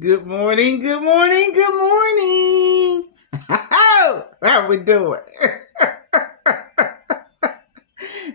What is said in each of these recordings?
Good morning, good morning, good morning. How we doing?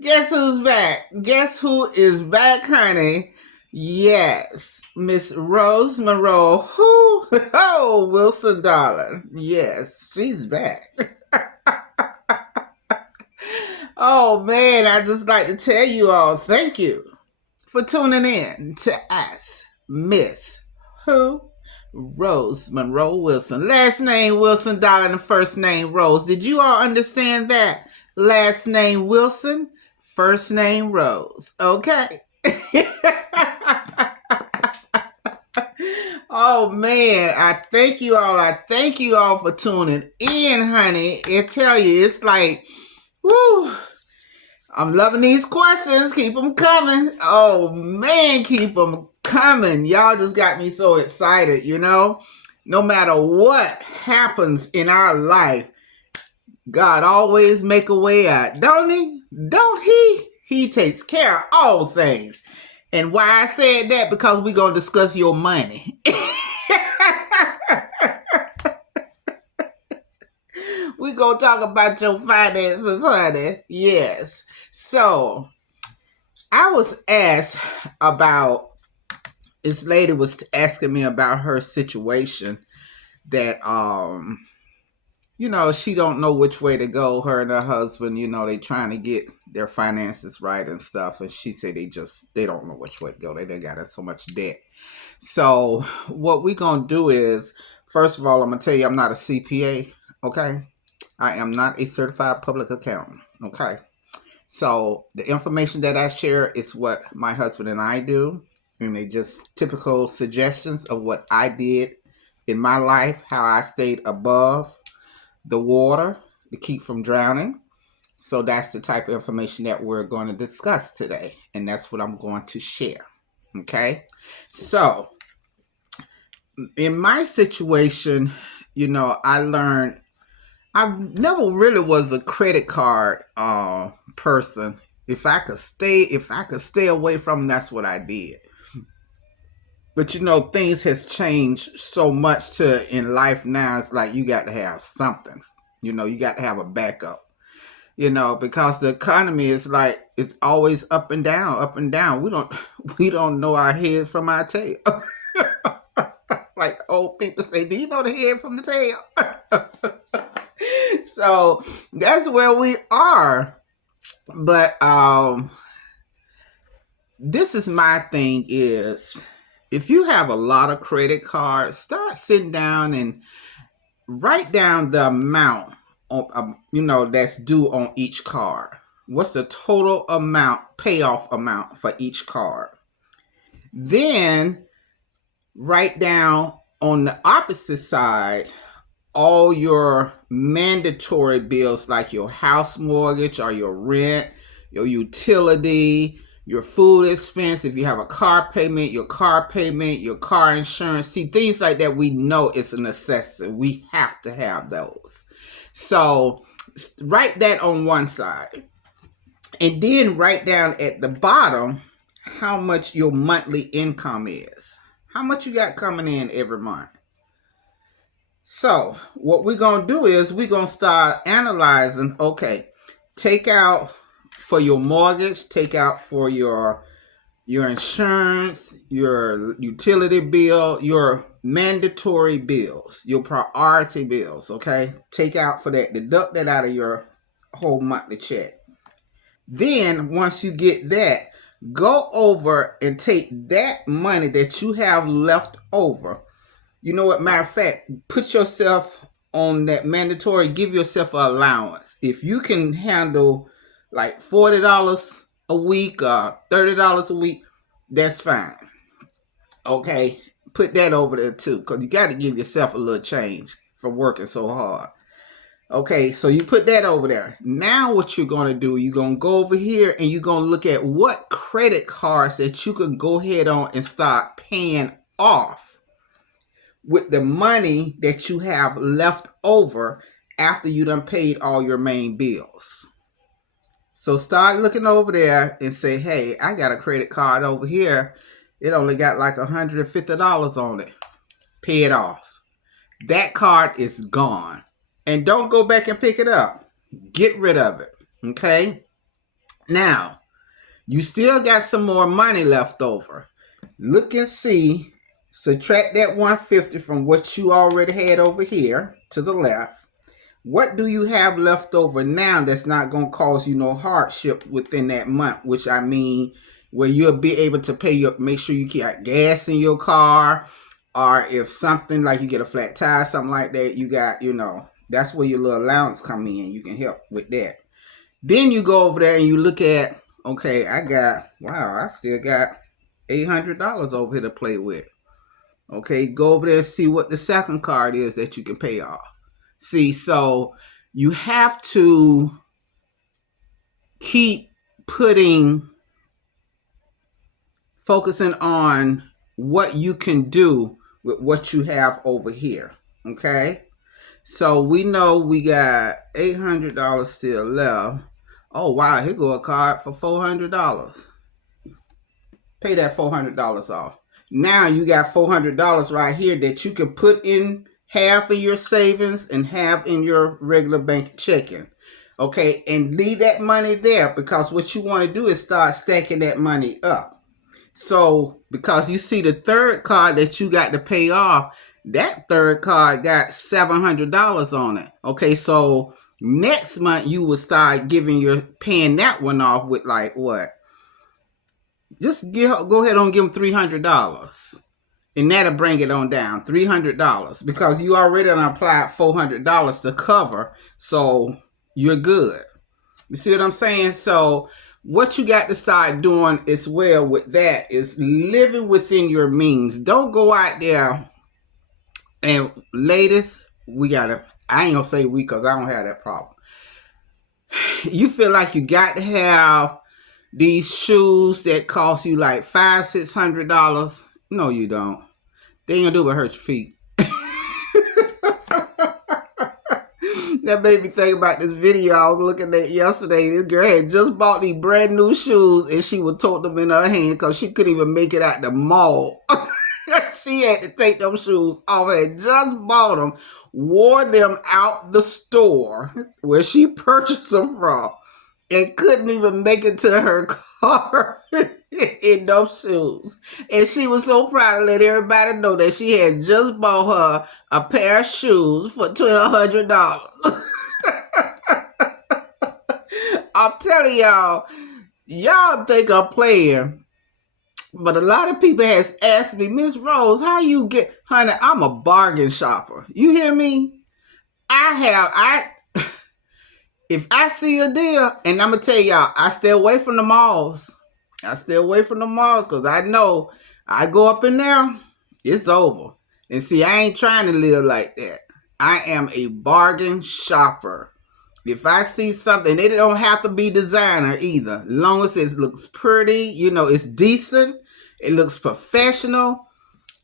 Guess who's back? Guess who is back, honey? Yes, Miss Rose Monroe. Who? Oh, Wilson, darling. Yes, she's back. Oh, man, I just like to tell you all thank you for tuning in to us, Miss Who? Rose Monroe Wilson. Last name Wilson, darling, and first name Rose. Did you all understand that? Last name Wilson, first name Rose. Okay. Oh man, I thank you all. I thank you all for tuning in, honey. I tell you, it's like, whoo. I'm loving these questions. Keep them coming. Oh man, keep them coming. Y'all just got me so excited, No matter what happens in our life, God always make a way out, don't he? Don't he? He takes care of all things. And why I said that, because we're going to discuss your money. We're going to talk about your finances, honey. Yes. So, I was asked about, this lady was asking me about her situation that, she don't know which way to go. Her and her husband, they trying to get their finances right and stuff. And she said they don't know which way to go. They got so much debt. So what we going to do is, first of all, I'm going to tell you, I'm not a CPA. Okay. I am not a certified public accountant. Okay. So the information that I share is what my husband and I do. And they just typical suggestions of what I did in my life, how I stayed above the water to keep from drowning. So that's the type of information that we're going to discuss today. And that's what I'm going to share. Okay. So in my situation, I learned I never really was a credit card person. If I could stay away from them, that's what I did. But things has changed so much in life now. It's like you got to have something. You got to have a backup. Because the economy is like it's always up and down, up and down. We don't know our head from our tail. Like old people say, do you know the head from the tail? So that's where we are. But this is my thing is, if you have a lot of credit cards, start sitting down and write down the amount that's due on each card. What's the total payoff amount for each card? Then write down on the opposite side all your mandatory bills, like your house mortgage or your rent, your utility, your food expense, if you have a car payment, your car insurance. See, things like that, we know it's a necessity. We have to have those. So write that on one side. And then write down at the bottom how much your monthly income is. How much you got coming in every month. So what we're going to do is we're going to start analyzing, okay, take out for your mortgage, take out for your insurance, your utility bill, your mandatory bills, your priority bills, okay? Take out for that, deduct that out of your whole monthly check. Then once you get that, go over and take that money that you have left over. You know what, matter of fact, put yourself on that mandatory, give yourself an allowance. If you can handle like $40 a week or $30 a week, that's fine. Okay, put that over there too, because you got to give yourself a little change for working so hard. Okay, so you put that over there. Now what you're going to do, you're going to go over here and you're going to look at what credit cards that you can go ahead on and start paying off with the money that you have left over after you done paid all your main bills. So start looking over there and say, hey, I got a credit card over here. It only got like $150 on it. Pay it off. That card is gone. And don't go back and pick it up. Get rid of it. Okay? Now, you still got some more money left over. Look and see. Subtract that 150 from what you already had over here to the left. What do you have left over now that's not going to cause you no hardship within that month? Which I mean, where you'll be able to pay make sure you got gas in your car, or if something like you get a flat tire, something like that, you got, that's where your little allowance come in. You can help with that. Then you go over there and you look at, okay, I still got $800 over here to play with. Okay, go over there and see what the second card is that you can pay off. See, so you have to keep focusing on what you can do with what you have over here. Okay, so we know we got $800 still left. Oh wow, here go a card for $400. Pay that $400 off. Now you got $400 right here that you can put in half of your savings and half in your regular bank checking. Okay, and leave that money there, because what you want to do is start stacking that money up. So, because you see the third card that you got to pay off, that third card got $700 on it. Okay, so next month you will start paying that one off with like what? Just go ahead and give them $300. And that'll bring it on down, $300, because you already applied $400 to cover, so you're good. You see what I'm saying? So what you got to start doing as well with that is living within your means. Don't go out there and, ladies, I ain't gonna say we, because I don't have that problem. You feel like you got to have these shoes that cost you like $500-$600. No, you don't. They ain't gonna do but hurt your feet. That made me think about this video I was looking at yesterday. This girl had just bought these brand new shoes and she would tote them in her hand because she couldn't even make it out the mall. She had to take them shoes off, had just bought them, wore them out the store where she purchased them from, and couldn't even make it to her car in those shoes. And she was so proud to let everybody know that she had just bought her a pair of shoes for $1,200. I'm telling y'all think I'm playing, but a lot of people has asked me, Miss Rose, how you get, honey, I'm a bargain shopper. You hear me? If I see a deal, and I'm going to tell y'all, I stay away from the malls. Because I know I go up in there, it's over. And see, I ain't trying to live like that. I am a bargain shopper. If I see something, it don't have to be designer either. As long as it looks pretty, it's decent, it looks professional,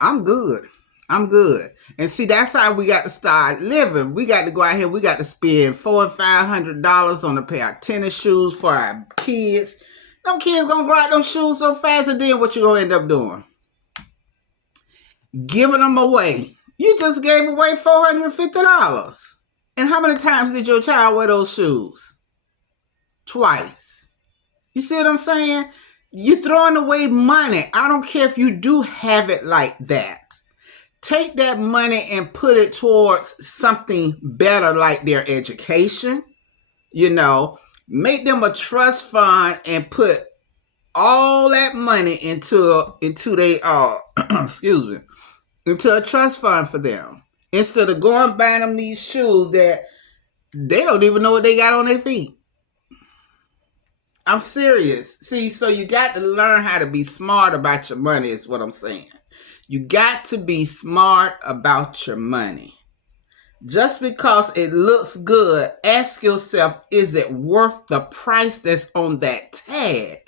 I'm good. And see, that's how we got to start living. We got to go out here. We got to spend $400 and $500 on a pair of tennis shoes for our kids. Them kids gonna grow out them shoes so fast, and then what you gonna end up doing? Giving them away. You just gave away $450. And how many times did your child wear those shoes? Twice. You see what I'm saying? You're throwing away money. I don't care if you do have it like that. Take that money and put it towards something better, like their education. Make them a trust fund and put all that money into their into a trust fund for them, instead of going buying them these shoes that they don't even know what they got on their feet. I'm serious. See, so you got to learn how to be smart about your money, is what I'm saying. You got to be smart about your money. Just because it looks good, ask yourself, is it worth the price that's on that tag?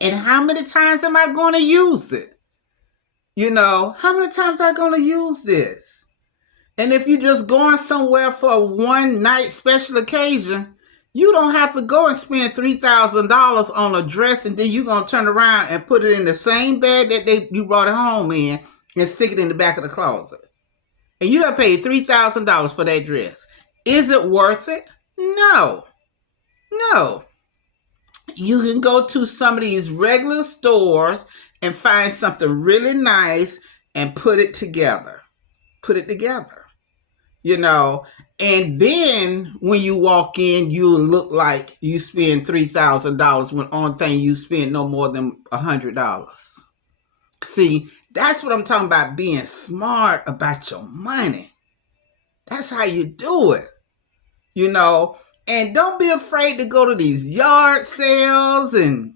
And how many times am I going to use it? How many times am I going to use this? And if you're just going somewhere for a one night special occasion, you don't have to go and spend $3,000 on a dress, and then you're going to turn around and put it in the same bag that you brought it home in and stick it in the back of the closet. And you done paid $3,000 for that dress. Is it worth it? No. No. You can go to some of these regular stores and find something really nice and put it together. Put it together. You know, and then when you walk in, you look like you spend $3,000 when on thing you spend no more than $100. See, that's what I'm talking about, being smart about your money. That's how you do it, you know. And don't be afraid to go to these yard sales and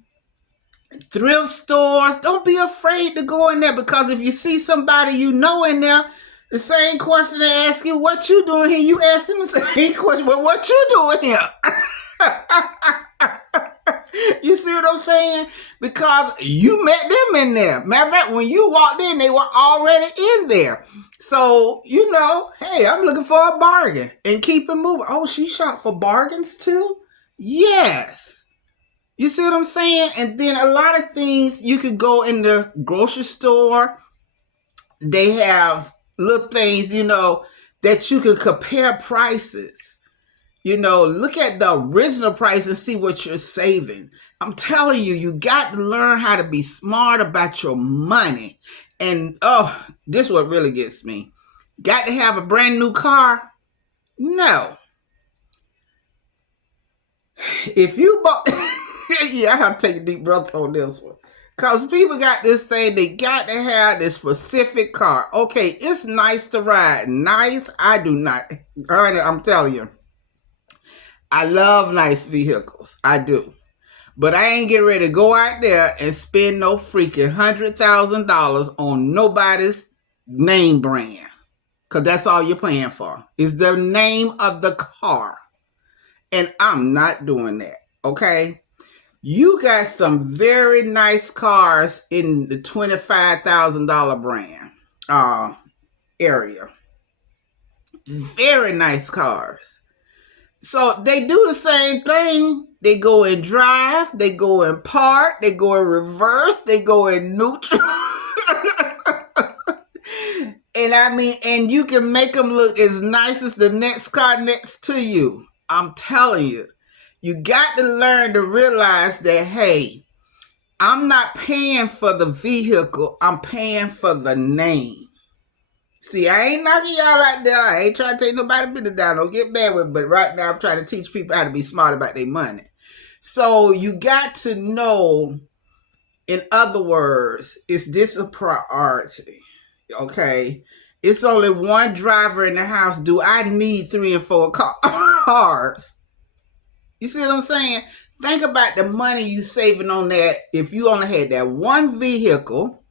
thrift stores. Don't be afraid to go in there, because if you see somebody you know in there, the same question they ask you, what you doing here? You ask them the same question, well, what you doing here? You see what I'm saying? Because you met them in there. Matter of fact, when you walked in, they were already in there. So, you know, hey, I'm looking for a bargain, and keep it moving. Oh, she shop for bargains too? Yes. You see what I'm saying? And then a lot of things, you could go in the grocery store. They have little things, you know, that you can compare prices. You know, look at the original price and see what you're saving. I'm telling you, you got to learn how to be smart about your money. And, oh, this is what really gets me. Got to have a brand new car? No. If you bought... yeah, I have to take a deep breath on this one. Because people got this thing, they got to have this specific car. Okay, it's nice to ride. Nice? I do not. Honey, I'm telling you. I love nice vehicles. I do. But I ain't getting ready to go out there and spend no freaking $100,000 on nobody's name brand. Because that's all you're paying for. Is the name of the car. And I'm not doing that. Okay? You got some very nice cars in the $25,000 brand area. Very nice cars. So they do the same thing. They go in drive, they go in park, they go in reverse, they go in neutral. And I mean, and you can make them look as nice as the next car next to you. I'm telling you. You got to learn to realize that, hey, I'm not paying for the vehicle. I'm paying for the name. See, I ain't knocking y'all out there. I ain't trying to take nobody's business down. Don't get mad with me. But right now, I'm trying to teach people how to be smart about their money. So you got to know, in other words, is this a priority? Okay? It's only one driver in the house. Do I need 3 and 4 cars? You see what I'm saying? Think about the money you saving on that. If you only had that one vehicle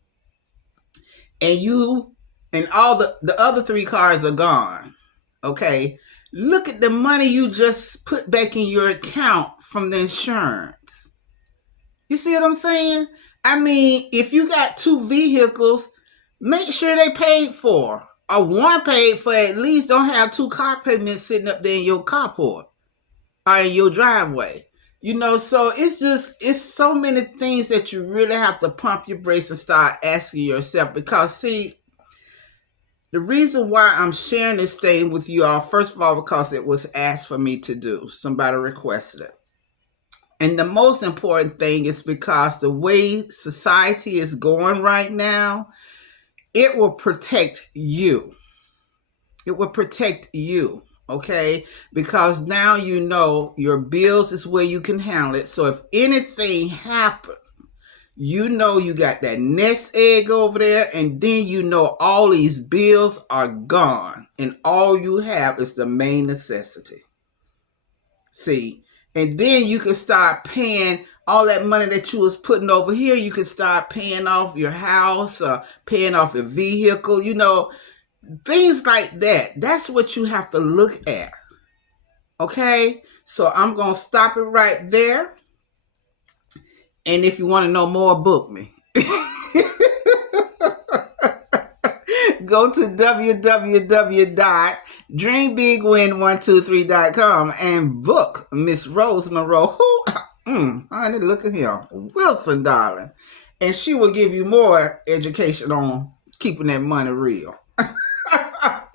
and all the other 3 cars are gone. Okay. Look at the money you just put back in your account from the insurance. You see what I'm saying? I mean, if you got 2 vehicles, make sure they paid for. Or one paid for, at least. Don't have 2 car payments sitting up there in your carport or in your driveway. You know, so it's so many things that you really have to pump your brakes and start asking yourself. Because, see, the reason why I'm sharing this thing with you all, first of all, because it was asked for me to do. Somebody requested it. And the most important thing is because the way society is going right now, it will protect you. It will protect you. Okay, because now you know your bills is where you can handle it. So if anything happens, you know you got that nest egg over there, and then you know all these bills are gone, and all you have is the main necessity. See, and then you can start paying all that money that you was putting over here. You can start paying off your house or paying off your vehicle, you know. Things like that. That's what you have to look at. Okay? So I'm going to stop it right there. And if you want to know more, book me. Go to www.dreambigwin123.com and book Miss Rose Monroe. Honey, look at here. Wilson, darling. And she will give you more education on keeping that money real.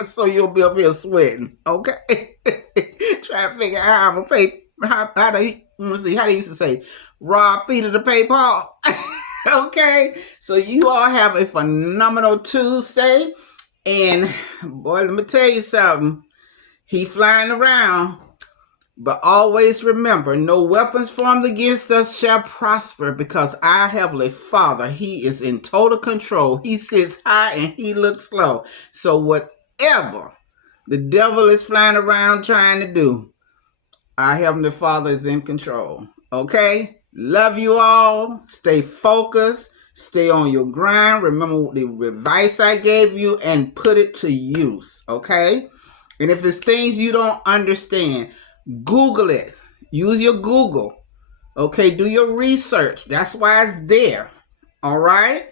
So you'll be up here sweating, okay? Trying to figure out how I'm gonna pay. How they used to say, rob Peter to pay Paul. Okay, so you all have a phenomenal Tuesday, and boy, let me tell you something. He flying around. But always remember, no weapons formed against us shall prosper, because our Heavenly Father, He is in total control. He sits high and He looks low. So whatever the devil is flying around trying to do, our Heavenly Father is in control. Okay? Love you all. Stay focused. Stay on your grind. Remember the advice I gave you and put it to use. Okay? And if it's things you don't understand, Google it. Use your Google. Okay, do your research. That's why it's there. All right?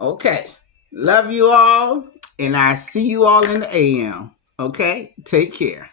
Okay. Love you all, and I see you all in the AM. Okay? Take care.